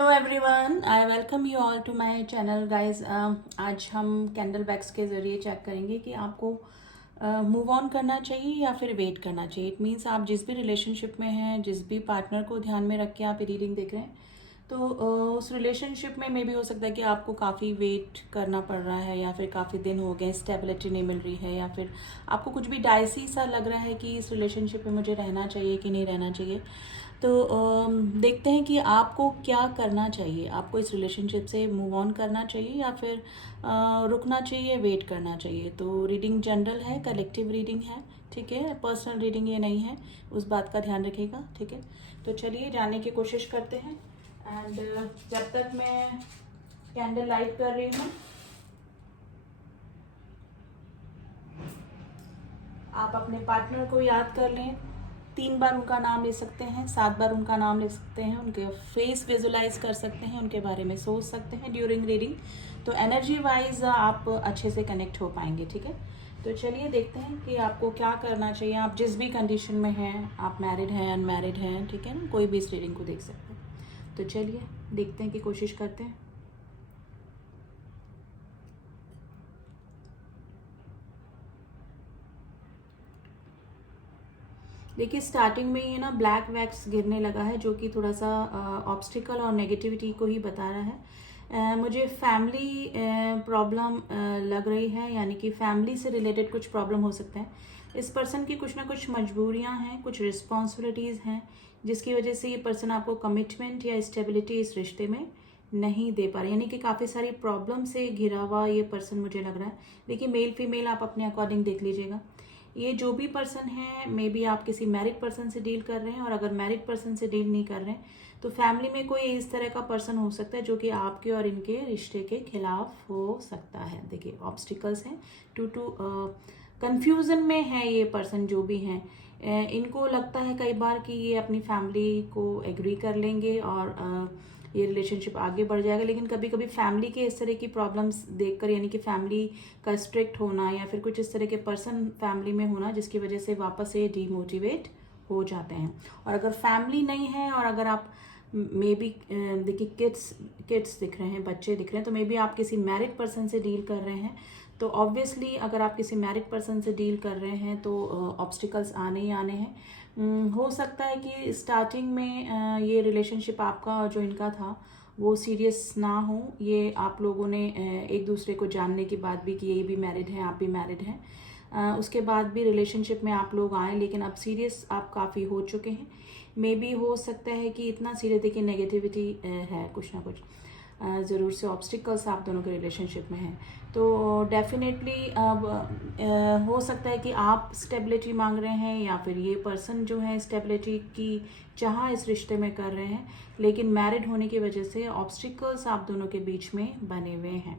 Hello everyone, I welcome you all to my channel guys. आज हम candle wax के ज़रिए चेक करेंगे कि आपको मूव ऑन करना चाहिए या फिर वेट करना चाहिए। इट मीन्स आप जिस भी रिलेशनशिप में हैं, जिस भी पार्टनर को ध्यान में रख के आप रीडिंग देख रहे हैं, तो उस रिलेशनशिप में मे भी हो सकता है कि आपको काफ़ी वेट करना पड़ रहा है, या फिर काफ़ी दिन हो गए स्टेबिलिटी नहीं मिल रही है, या फिर आपको कुछ भी डाइसी सा लग रहा है कि इस रिलेशनशिप में मुझे रहना चाहिए कि नहीं रहना चाहिए। तो देखते हैं कि आपको क्या करना चाहिए। आपको इस रिलेशनशिप से मूव ऑन करना चाहिए या फिर रुकना चाहिए, वेट करना चाहिए। तो रीडिंग जनरल है, कलेक्टिव रीडिंग है, ठीक है, पर्सनल रीडिंग ये नहीं है, उस बात का ध्यान रखिएगा, ठीक है। तो चलिए जानने की कोशिश करते हैं। एंड जब तक मैं कैंडल लाइट कर रही हूँ, आप अपने पार्टनर को याद कर लें। 3 बार उनका नाम ले सकते हैं, 7 बार उनका नाम ले सकते हैं, उनके फेस विजुलाइज कर सकते हैं, उनके बारे में सोच सकते हैं ड्यूरिंग रीडिंग। तो एनर्जी वाइज आप अच्छे से कनेक्ट हो पाएंगे, ठीक है। तो चलिए देखते हैं कि आपको क्या करना चाहिए। आप जिस भी कंडीशन में हैं, आप मैरिड हैं, अनमैरिड हैं, ठीक है ना, कोई भी इस रीडिंग को देख सकते हैं। तो चलिए देखते हैं कि कोशिश करते हैं। देखिए स्टार्टिंग में ये ना ब्लैक वैक्स गिरने लगा है, जो कि थोड़ा सा ऑब्स्टिकल और नेगेटिविटी को ही बता रहा है। मुझे फैमिली प्रॉब्लम लग रही है, यानी कि फैमिली से रिलेटेड कुछ प्रॉब्लम हो सकता है। इस पर्सन की कुछ ना कुछ मजबूरियां हैं, कुछ रिस्पॉन्सिबिलिटीज़ हैं, जिसकी वजह से ये पर्सन आपको कमिटमेंट या स्टेबिलिटी इस रिश्ते में नहीं दे पा रहे, यानी कि काफ़ी सारी प्रॉब्लम से घिरा हुआ ये पर्सन मुझे लग रहा है। देखिए मेल फीमेल आप अपने अकॉर्डिंग देख लीजिएगा। ये जो भी पर्सन है, मे बी आप किसी मैरिड पर्सन से डील कर रहे हैं, और अगर मैरिड पर्सन से डील नहीं कर रहे हैं तो फैमिली में कोई इस तरह का पर्सन हो सकता है जो कि आपके और इनके रिश्ते के खिलाफ हो सकता है। देखिए ऑब्स्टिकल्स हैं, टू कंफ्यूजन में है ये पर्सन जो भी हैं। इनको लगता है कई बार कि ये अपनी फैमिली को एग्री कर लेंगे और ये रिलेशनशिप आगे बढ़ जाएगा, लेकिन कभी कभी फैमिली के इस तरह की प्रॉब्लम्स देखकर, यानी कि फैमिली का स्ट्रिक्ट होना या फिर कुछ इस तरह के पर्सन फैमिली में होना, जिसकी वजह से वापस ये डीमोटिवेट हो जाते हैं। और अगर फैमिली नहीं है, और अगर आप मे बी देखिए किड्स दिख रहे हैं, बच्चे दिख रहे हैं, तो मे बी आप किसी मैरिड पर्सन से डील कर रहे हैं। तो ऑब्वियसली अगर आप किसी मैरिड पर्सन से डील कर रहे हैं तो ऑब्स्टिकल्स आने ही आने हैं। हो सकता है कि स्टार्टिंग में ये रिलेशनशिप आपका और जो इनका था वो सीरियस ना हो। ये आप लोगों ने एक दूसरे को जानने के बाद भी कि ये भी मैरिड हैं, आप भी मैरिड हैं, उसके बाद भी रिलेशनशिप में आप लोग आए, लेकिन अब सीरियस आप काफ़ी हो चुके हैं। मे बी हो सकता है कि इतना सीरियस, देखिए नेगेटिविटी है कुछ ना कुछ, ज़रूर से ऑब्स्टिकल्स आप दोनों के रिलेशनशिप में हैं। तो डेफिनेटली अब हो सकता है कि आप स्टेबिलिटी मांग रहे हैं, या फिर ये पर्सन जो है स्टेबिलिटी की चाह इस रिश्ते में कर रहे हैं, लेकिन मैरिड होने की वजह से ऑब्स्टिकल्स आप दोनों के बीच में बने हुए हैं।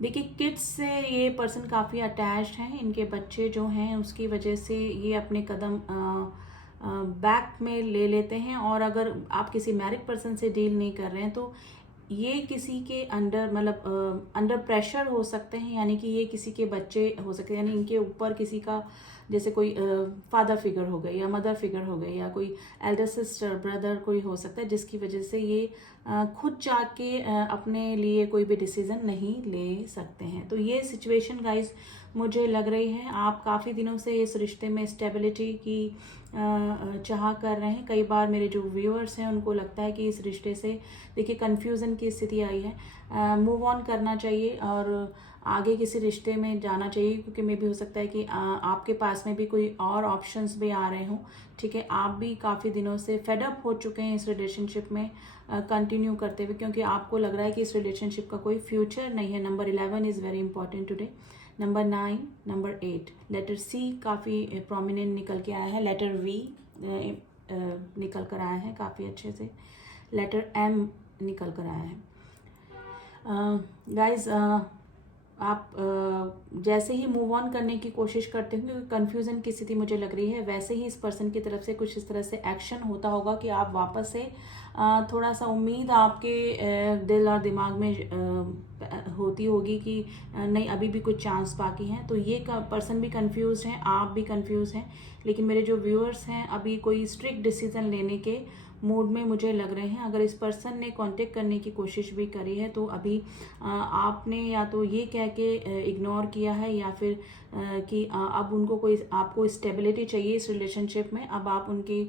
देखिए किड्स से ये पर्सन काफ़ी अटैच्ड हैं, इनके बच्चे जो हैं उसकी वजह से ये अपने कदम बैक में ले लेते हैं। और अगर आप किसी मैरिड पर्सन से डील नहीं कर रहे हैं तो ये किसी के अंडर, मतलब अंडर प्रेशर हो सकते हैं, यानी कि ये किसी के बच्चे हो सकते हैं, यानी इनके ऊपर किसी का, जैसे कोई फादर फिगर हो गए या मदर फिगर हो गए, या कोई एल्डर सिस्टर ब्रदर कोई हो सकता है, जिसकी वजह से ये खुद चाह के अपने लिए कोई भी डिसीजन नहीं ले सकते हैं। तो ये सिचुएशन गाइज मुझे लग रही है, आप काफ़ी दिनों से इस रिश्ते में स्टेबिलिटी की चाह कर रहे हैं। कई बार मेरे जो व्यूअर्स हैं उनको लगता है कि इस रिश्ते से, देखिए कन्फ्यूज़न की स्थिति आई है, मूव ऑन करना चाहिए और आगे किसी रिश्ते में जाना चाहिए, क्योंकि मे भी हो सकता है कि आपके पास में भी कोई और ऑप्शंस भी आ रहे हों, ठीक है। आप भी काफ़ी दिनों से फेड अप हो चुके हैं इस रिलेशनशिप में कंटिन्यू करते हुए, क्योंकि आपको लग रहा है कि इस रिलेशनशिप का कोई फ्यूचर नहीं है। Number 11 is very important today, number 9, number 8, letter C काफ़ी प्रोमिनेंट निकल के आया है, लेटर वी निकल कर आया है काफ़ी अच्छे से, लेटर एम निकल कर आया है। गाइज आप जैसे ही मूव ऑन करने की कोशिश करते हो, क्योंकि कन्फ्यूज़न की स्थिति मुझे लग रही है, वैसे ही इस पर्सन की तरफ से कुछ इस तरह से एक्शन होता होगा कि आप वापस से थोड़ा सा उम्मीद आपके दिल और दिमाग में होती होगी कि नहीं अभी भी कुछ चांस बाकी हैं। तो ये पर्सन भी कंफ्यूज हैं, आप भी कंफ्यूज हैं, लेकिन मेरे जो व्यूअर्स हैं अभी कोई स्ट्रिक्ट डिसीजन लेने के मूड में मुझे लग रहे हैं। अगर इस पर्सन ने कांटेक्ट करने की कोशिश भी करी है तो अभी आपने या तो ये कह के इग्नोर किया है या फिर कि अब उनको कोई आपको स्टेबिलिटी चाहिए इस रिलेशनशिप में। अब आप उनकी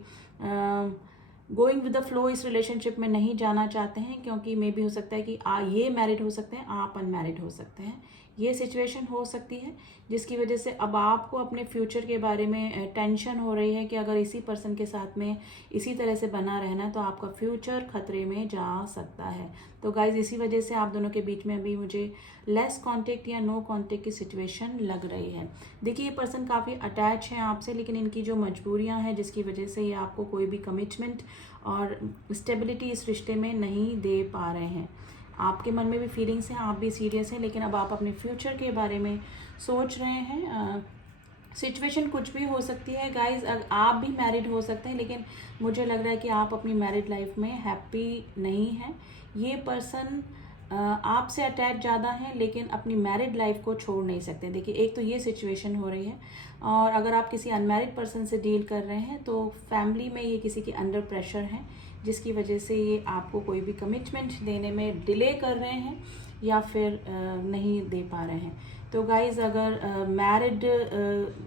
गोइंग विद द फ्लो इस रिलेशनशिप में नहीं जाना चाहते हैं, क्योंकि मे भी हो सकता है कि ये मैरिड हो सकते हैं, आप अनमैरिड हो सकते हैं। ये सिचुएशन हो सकती है जिसकी वजह से अब आपको अपने फ्यूचर के बारे में टेंशन हो रही है कि अगर इसी पर्सन के साथ में इसी तरह से बना रहना तो आपका फ्यूचर खतरे में जा सकता है। तो गाइज इसी वजह से आप दोनों के बीच में अभी मुझे लेस कांटेक्ट या नो कांटेक्ट की सिचुएशन लग रही है। देखिए ये पर्सन काफ़ी अटैच है आपसे, लेकिन इनकी जो मजबूरियां हैं जिसकी वजह से ये आपको कोई भी कमिटमेंट और स्टेबिलिटी इस रिश्ते में नहीं दे पा रहे हैं। आपके मन में भी फीलिंग्स हैं, आप भी सीरियस हैं, लेकिन अब आप अपने फ्यूचर के बारे में सोच रहे हैं। सिचुएशन कुछ भी हो सकती है गाइज, आप भी मैरिड हो सकते हैं, लेकिन मुझे लग रहा है कि आप अपनी मैरिड लाइफ में हैप्पी नहीं हैं। ये पर्सन आपसे अटैच ज़्यादा है लेकिन अपनी मैरिड लाइफ को छोड़ नहीं सकते। देखिए एक तो ये सिचुएशन हो रही है, और अगर आप किसी अनमैरिड पर्सन से डील कर रहे हैं तो फैमिली में ये किसी के अंडर प्रेशर है, जिसकी वजह से ये आपको कोई भी कमिटमेंट देने में डिले कर रहे हैं या फिर नहीं दे पा रहे हैं। तो गाइज अगर मैरिड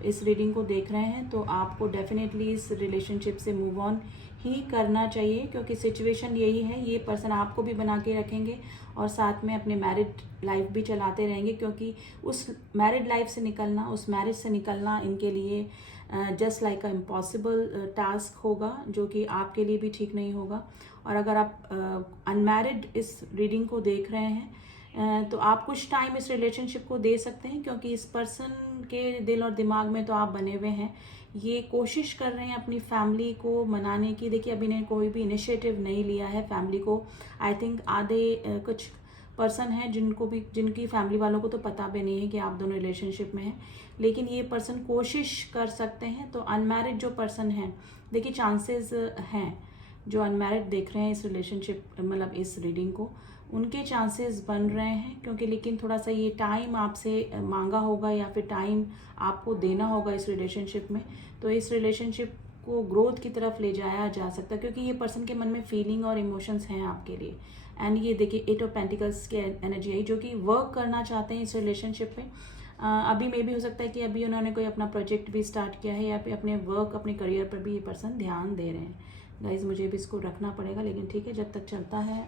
इस रीडिंग को देख रहे हैं तो आपको डेफिनेटली इस रिलेशनशिप से मूव ऑन ही करना चाहिए, क्योंकि सिचुएशन यही है। ये पर्सन आपको भी बना के रखेंगे और साथ में अपने मैरिड लाइफ भी चलाते रहेंगे, क्योंकि उस मैरिड लाइफ से निकलना, उस मैरिज से निकलना इनके लिए जस्ट लाइक अ इम्पॉसिबल टास्क होगा, जो कि आपके लिए भी ठीक नहीं होगा। और अगर आप अनमैरिड इस रीडिंग को देख रहे हैं तो आप कुछ टाइम इस रिलेशनशिप को दे सकते हैं, क्योंकि इस पर्सन के दिल और दिमाग में तो आप बने हुए हैं। ये कोशिश कर रहे हैं अपनी फैमिली को मनाने की। देखिए अभी ने कोई भी इनिशिएटिव नहीं लिया है फैमिली को। आई थिंक आधे कुछ पर्सन है जिनकी फैमिली वालों को तो पता भी नहीं है कि आप दोनों रिलेशनशिप में हैं, लेकिन ये पर्सन कोशिश कर सकते हैं। तो अनमैरिड जो पर्सन है, देखिए चांसेस हैं, जो अनमैरिड देख रहे हैं इस रिलेशनशिप मतलब इस रीडिंग को, उनके चांसेस बन रहे हैं, क्योंकि लेकिन थोड़ा सा ये टाइम आपसे मांगा होगा या फिर टाइम आपको देना होगा इस रिलेशनशिप में। तो इस रिलेशनशिप को ग्रोथ की तरफ ले जाया जा सकता है, क्योंकि ये पर्सन के मन में फीलिंग और इमोशंस हैं आपके लिए। एंड ये देखिए 8 ऑफ पेंटिकल्स की एनर्जी है, जो कि वर्क करना चाहते हैं इस रिलेशनशिप में। अभी मे भी हो सकता है कि अभी उन्होंने कोई अपना प्रोजेक्ट भी स्टार्ट किया है या फिर अपने वर्क, अपने करियर पर भी ये पर्सन ध्यान दे रहे हैं। गाइज मुझे भी इसको रखना पड़ेगा, लेकिन ठीक है जब तक चलता है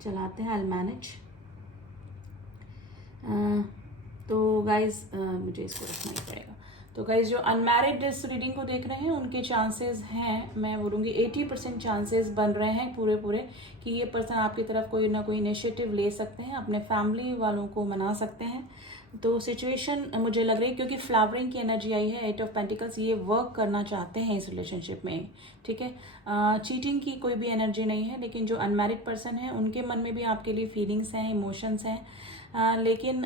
चलाते हैं, आई मैनेज। तो गाइज मुझे इसको रखना ही पड़ेगा। तो गाइज जो अनमैरिड इस रीडिंग को देख रहे हैं उनके चांसेस हैं, मैं बोलूँगी 80% चांसेस बन रहे हैं पूरे कि ये पर्सन आपकी तरफ कोई ना कोई इनिशिएटिव ले सकते हैं, अपने फैमिली वालों को मना सकते हैं। तो सिचुएशन मुझे लग रही है, क्योंकि फ्लावरिंग की एनर्जी आई है, 8 ऑफ पेंटिकल्स, ये वर्क करना चाहते हैं इस रिलेशनशिप में, ठीक है। चीटिंग की कोई भी एनर्जी नहीं है, लेकिन जो अनमैरिड पर्सन है उनके मन में भी आपके लिए फीलिंग्स हैं, इमोशंस हैं, लेकिन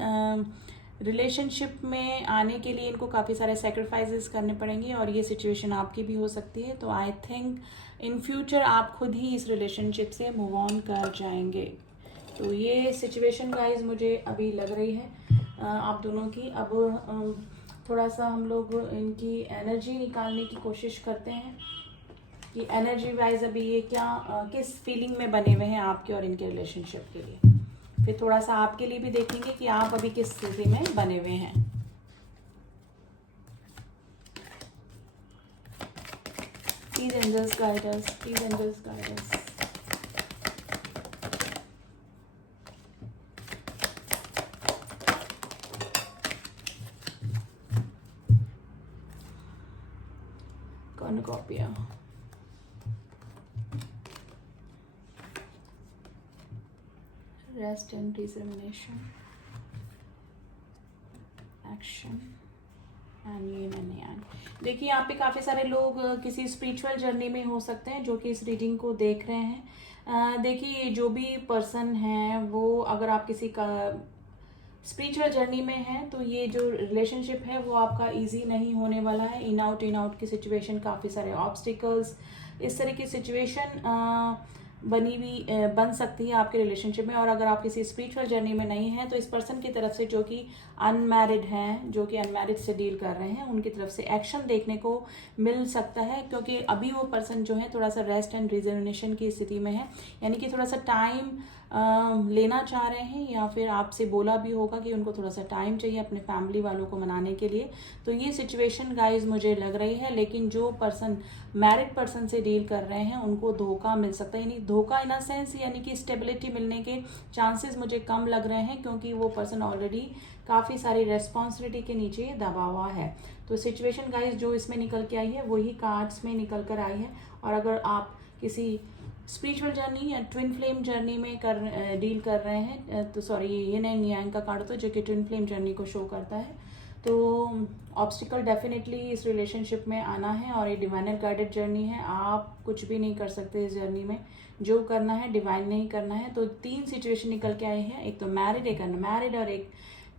रिलेशनशिप में आने के लिए इनको काफ़ी सारे सेक्रीफाइसेस करने पड़ेंगे, और ये सिचुएशन आपकी भी हो सकती है। तो आई थिंक इन फ्यूचर आप खुद ही इस रिलेशनशिप से मूव ऑन कर जाएंगे। तो ये सिचुएशन गाइज मुझे अभी लग रही है आप दोनों की। अब थोड़ा सा हम लोग इनकी एनर्जी निकालने की कोशिश करते हैं कि एनर्जी वाइज अभी ये क्या किस फीलिंग में बने हुए हैं आपके और इनके रिलेशनशिप के लिए। फिर थोड़ा सा आपके लिए भी देखेंगे कि आप अभी किस स्थिति में बने हुए हैं। Please angels guide us, please angels guide us. Cornucopia, rest and determination, action and ये मैंने यार देखिए यहाँ पे काफ़ी सारे लोग किसी स्पिरिचुअल जर्नी में हो सकते हैं जो कि इस रीडिंग को देख रहे हैं। देखिए जो भी पर्सन है वो, अगर आप किसी का स्पिरिचुअल जर्नी में है तो ये जो रिलेशनशिप है वो आपका इजी नहीं होने वाला है। इन आउट की सिचुएशन, काफ़ी सारे ऑब्स्टिकल्स, इस तरह की सिचुएशन बन सकती है आपके रिलेशनशिप में। और अगर आप किसी स्पिरिचुअल जर्नी में नहीं हैं तो इस पर्सन की तरफ से जो कि अनमैरिड हैं, जो कि अनमैरिड से डील कर रहे हैं, उनकी तरफ से एक्शन देखने को मिल सकता है, क्योंकि अभी वो पर्सन जो है थोड़ा सा रेस्ट एंड रिजर्वेशन की स्थिति में है, यानी कि थोड़ा सा टाइम लेना चाह रहे हैं, या फिर आपसे बोला भी होगा कि उनको थोड़ा सा टाइम चाहिए अपने फैमिली वालों को मनाने के लिए। तो ये सिचुएशन गाइज मुझे लग रही है। लेकिन जो पर्सन मैरिड पर्सन से डील कर रहे हैं उनको धोखा मिल सकता है, यानी धोखा इन अ सेंस यानी कि स्टेबिलिटी मिलने के चांसेस मुझे कम लग रहे हैं, क्योंकि वो पर्सन ऑलरेडी काफ़ी सारी रेस्पॉन्सिबिलिटी के नीचे दबा हुआ है। तो सिचुएशन गाइज जो इसमें निकल के आई है वही कार्ड्स में निकल कर आई है। और अगर आप किसी स्पिरिचुअल जर्नी या ट्विन फ्लेम जर्नी में डील कर रहे हैं, तो सॉरी, ये नैन यांग का कार्ड होता है जो कि ट्विन फ्लेम जर्नी को शो करता है। तो ऑब्स्टिकल डेफिनेटली इस रिलेशनशिप में आना है, और ये डिवाइनर गाइडेड जर्नी है। आप कुछ भी नहीं कर सकते इस जर्नी में, जो करना है डिवाइन नहीं करना है। तो 3 सिचुएशन निकल के आए हैं, एक तो मैरिड, एक अनमैरिड और एक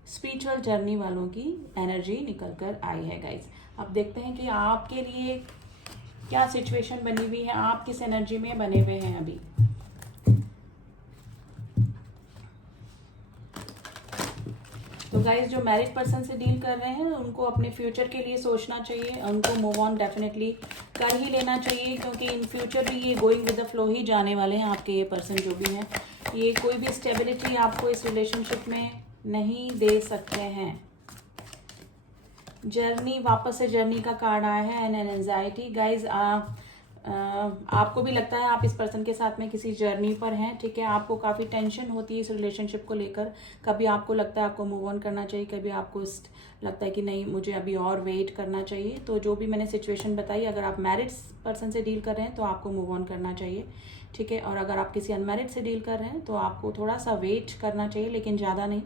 स्पिरिचुअल जर्नी वालों की एनर्जी निकल कर आई है गाइज। अब देखते हैं कि आपके लिए क्या सिचुएशन बनी हुई है, आप किस एनर्जी में बने हुए हैं अभी। तो गाइज जो मैरिड पर्सन से डील कर रहे हैं उनको अपने फ्यूचर के लिए सोचना चाहिए, उनको मूव ऑन डेफिनेटली कर ही लेना चाहिए, क्योंकि इन फ्यूचर भी ये गोइंग विद द फ्लो ही जाने वाले हैं आपके ये पर्सन जो भी हैं। ये कोई भी स्टेबिलिटी आपको इस रिलेशनशिप में नहीं दे सकते हैं। जर्नी, वापस से जर्नी का कार्ड आया है एंड एंजाइटी। गाइज आपको भी लगता है आप इस पर्सन के साथ में किसी जर्नी पर हैं, ठीक है। आपको काफ़ी टेंशन होती है इस रिलेशनशिप को लेकर। कभी आपको लगता है आपको मूव ऑन करना चाहिए, कभी आपको लगता है कि नहीं मुझे अभी और वेट करना चाहिए। तो जो भी मैंने सिचुएशन बताई, अगर आप मैरिड पर्सन से डील कर रहे हैं तो आपको मूव ऑन करना चाहिए, ठीक है। और अगर आप किसी अनमैरिड से डील कर रहे हैं तो आपको थोड़ा सा वेट करना चाहिए, लेकिन ज़्यादा नहीं,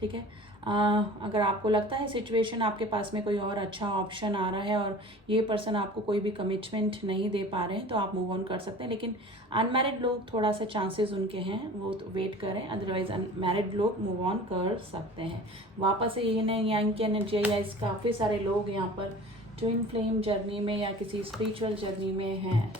ठीक है। अगर आपको लगता है सिचुएशन आपके पास में कोई और अच्छा ऑप्शन आ रहा है और ये पर्सन आपको कोई भी कमिटमेंट नहीं दे पा रहे हैं, तो आप मूव ऑन कर सकते हैं। लेकिन अनमैरिड लोग थोड़ा सा चांसेस उनके हैं, वो तो वेट करें, अदरवाइज अनमैरिड लोग मूव ऑन कर सकते हैं। वापस से ये नहीं यहाँ की एनर्जी या इस काफ़ी सारे लोग यहाँ पर ट्विन फ्लेम जर्नी में या किसी स्पिरिचुअल जर्नी में हैं।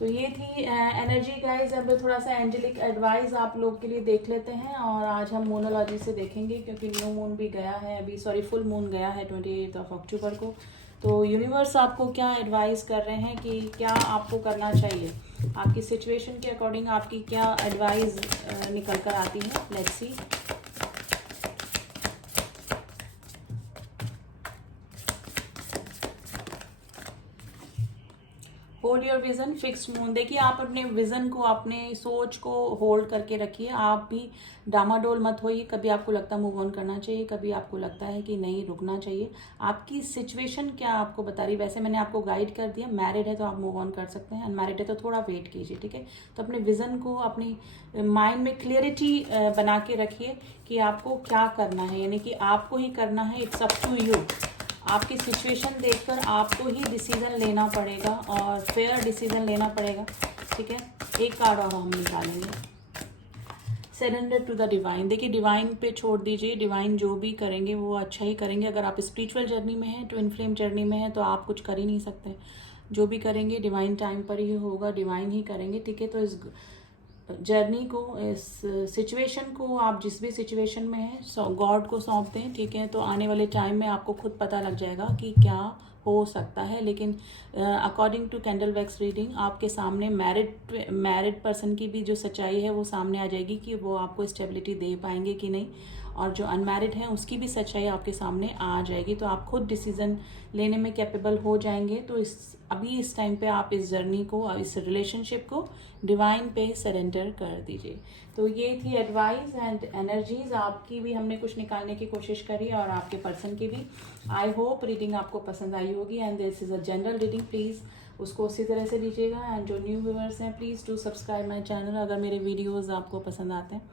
तो ये थी एनर्जी गाइज। अब थोड़ा सा एंजेलिक एडवाइस आप लोग के लिए देख लेते हैं, और आज हम मोनोलॉजी से देखेंगे, क्योंकि न्यू मून भी गया है अभी, सॉरी फुल मून गया है 28 अक्टूबर को। तो यूनिवर्स आपको क्या एडवाइस कर रहे हैं कि क्या आपको करना चाहिए, आपकी सिचुएशन के अकॉर्डिंग आपकी क्या एडवाइस निकल कर आती है। Let's see. Hold your vision, fixed moon. देखिए आप अपने विजन को, अपने सोच को होल्ड करके रखिए। आप भी डामाडोल मत होइए। कभी आपको लगता है मूव ऑन करना चाहिए, कभी आपको लगता है कि नहीं रुकना चाहिए। आपकी सिचुएशन क्या आपको बता रही है। वैसे मैंने आपको गाइड कर दिया, मैरिड है तो आप मूव ऑन कर सकते हैं, अनमैरिड है तो थोड़ा वेट कीजिए, ठीक है। तो अपने विजन को, अपनी माइंड में क्लियरिटी बना के रखिए कि आपको क्या करना है, यानी कि आपको ही करना है। It's up to you. आपकी सिचुएशन देखकर आपको ही डिसीजन लेना पड़ेगा, और फेयर डिसीजन लेना पड़ेगा, ठीक है। एक कार्ड और हम निकालेंगे, सरेंडर टू द डिवाइन। देखिए डिवाइन पे छोड़ दीजिए, डिवाइन जो भी करेंगे वो अच्छा ही करेंगे। अगर आप स्पिरिचुअल जर्नी में हैं, ट्विन फ्लेम जर्नी में हैं, तो आप कुछ कर ही नहीं सकते। जो भी करेंगे डिवाइन टाइम पर ही होगा, डिवाइन ही करेंगे, ठीक है। तो इस जर्नी को, इस सिचुएशन को आप जिस भी सिचुएशन में है गॉड को सौंप दें, ठीक है। तो आने वाले टाइम में आपको खुद पता लग जाएगा कि क्या हो सकता है। लेकिन according to candle wax reading आपके सामने मैरिड पर्सन की भी जो सच्चाई है वो सामने आ जाएगी कि वो आपको स्टेबिलिटी दे पाएंगे कि नहीं, और जो अनमैरिड है उसकी भी सच्चाई आपके सामने आ जाएगी। तो आप खुद डिसीजन लेने में कैपेबल हो जाएंगे। तो इस टाइम पे आप इस जर्नी को, इस रिलेशनशिप को डिवाइन पे सरेंडर कर दीजिए। तो ये थी एडवाइस एंड एनर्जीज। आपकी भी हमने कुछ निकालने की कोशिश करी, और आपके पर्सन की भी। आई होप रीडिंग आपको पसंद आई होगी, and this is a general reading. Please उसको उसी तरह से लीजिएगा। एंड जो न्यू व्यूअर्स हैं, please do subscribe my channel अगर मेरे वीडियोज़ आपको पसंद आते हैं।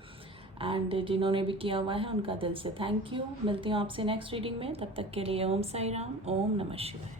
एंड जिन्होंने भी किया हुआ है उनका दिल से थैंक यू। मिलती हूँ आपसे नेक्स्ट रीडिंग में, तब तक के लिए ओम साई राम, ओम नमः शिवाय।